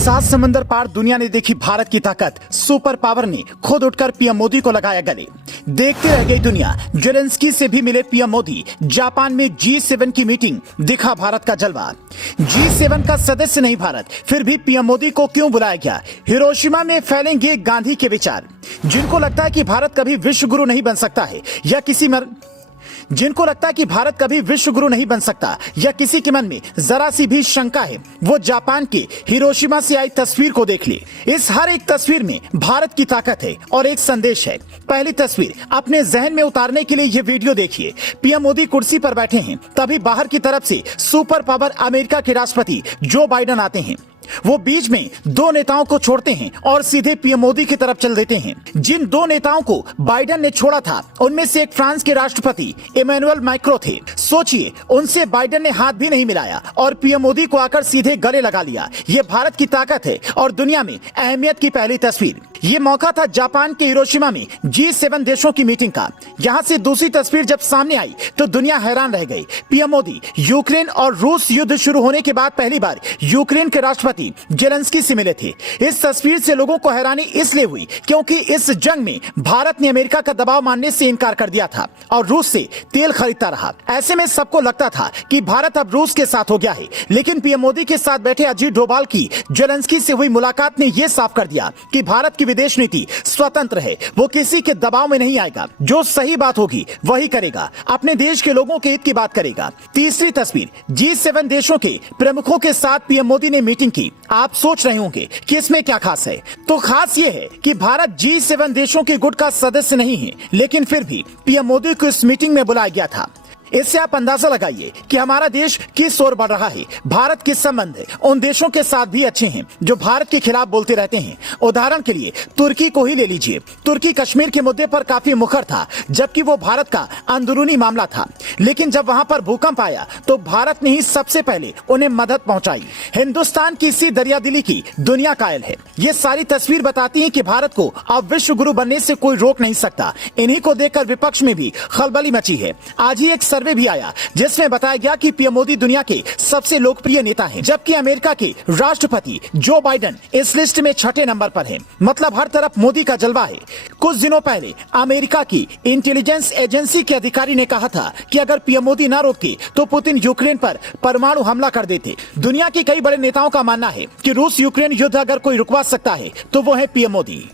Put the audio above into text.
सात समंदर पार दुनिया ने देखी भारत की ताकत। सुपर पावर ने खुद उठकर पीएम मोदी को लगाया गले। देखते रह गई दुनिया। जेलेंस्की से भी मिले पीएम मोदी। जापान में G7 की मीटिंग, दिखा भारत का जलवा। G7 का सदस्य नहीं भारत, फिर भी पीएम मोदी को क्यों बुलाया गया? हिरोशिमा में फैलेंगे गांधी के विचार। जिनको लगता है कि भारत कभी विश्व गुरु नहीं बन सकता है या जिनको लगता है कि भारत कभी विश्व गुरु नहीं बन सकता या किसी के मन में जरा सी भी शंका है, वो जापान के हिरोशिमा से आई तस्वीर को देख ले। इस हर एक तस्वीर में भारत की ताकत है और एक संदेश है। पहली तस्वीर अपने जहन में उतारने के लिए ये वीडियो देखिए। पीएम मोदी कुर्सी पर बैठे हैं, तभी बाहर की तरफ से सुपर पावर अमेरिका के राष्ट्रपति जो बाइडेन आते हैं। वो बीच में दो नेताओं को छोड़ते हैं और सीधे पीएम मोदी की तरफ चल देते हैं। जिन दो नेताओं को बाइडेन ने छोड़ा था, उनमें से एक फ्रांस के राष्ट्रपति इमैनुअल मैक्रों थे। सोचिए, उनसे बाइडेन ने हाथ भी नहीं मिलाया और पीएम मोदी को आकर सीधे गले लगा लिया। ये भारत की ताकत है और दुनिया में अहमियत की पहली तस्वीर। ये मौका था जापान के हिरोशिमा में G7 देशों की मीटिंग का। यहाँ से दूसरी तस्वीर जब सामने आई तो दुनिया हैरान रह गई। पीएम मोदी यूक्रेन और रूस युद्ध शुरू होने के बाद पहली बार यूक्रेन के राष्ट्रपति जेलेंस्की से मिले थे। इस तस्वीर से लोगों को हैरानी इसलिए हुई क्योंकि इस जंग में भारत ने अमेरिका का दबाव मानने से इनकार कर दिया था और रूस से तेल खरीदता रहा। ऐसे में सबको लगता था कि भारत अब रूस के साथ हो गया है, लेकिन पीएम मोदी के साथ बैठे अजीत डोभाल की जेलेंस्की से हुई मुलाकात ने यह साफ कर दिया कि भारत की विदेश नीति स्वतंत्र है। वो किसी के दबाव में नहीं आएगा। जो सही बात होगी वही करेगा, अपने देश के लोगों के हित की बात करेगा। तीसरी तस्वीर G7 देशों के प्रमुखों के साथ पीएम मोदी ने मीटिंग की। आप सोच रहे होंगे कि इसमें क्या खास है, तो खास ये है कि भारत G7 देशों के गुट का सदस्य नहीं है, लेकिन फिर भी पीएम मोदी को इस मीटिंग में बुलाया गया था। इससे आप अंदाजा लगाइए कि हमारा देश किस ओर बढ़ रहा है। भारत के संबंध उन देशों के साथ भी अच्छे हैं जो भारत के खिलाफ बोलते रहते हैं। उदाहरण के लिए तुर्की को ही ले लीजिए। तुर्की कश्मीर के मुद्दे पर काफी मुखर था, जबकि वो भारत का अंदरूनी मामला था। लेकिन जब वहां पर भूकंप आया तो भारत ने ही सबसे पहले उन्हें मदद पहुंचाई। हिंदुस्तान की इसी दरियादिली की दुनिया कायल है। ये सारी तस्वीर बताती है कि भारत को अब विश्व गुरु बनने से कोई रोक नहीं सकता। इन्हीं को देखकर विपक्ष में भी खलबली मची है। आज ही एक सर्वे भी आया जिसमें बताया गया कि पीएम मोदी दुनिया के सबसे लोकप्रिय नेता हैं, जबकि अमेरिका के राष्ट्रपति जो बाइडेन इस लिस्ट में 6ठे नंबर पर हैं। मतलब हर तरफ मोदी का जलवा है। कुछ दिनों पहले अमेरिका की इंटेलिजेंस एजेंसी के अधिकारी ने कहा था कि अगर पीएम मोदी न रोके तो पुतिन यूक्रेन पर परमाणु हमला कर देते। दुनिया के कई बड़े नेताओं का मानना है कि रूस यूक्रेन युद्ध अगर कोई रुकवा सकता है तो वो है पीएम मोदी।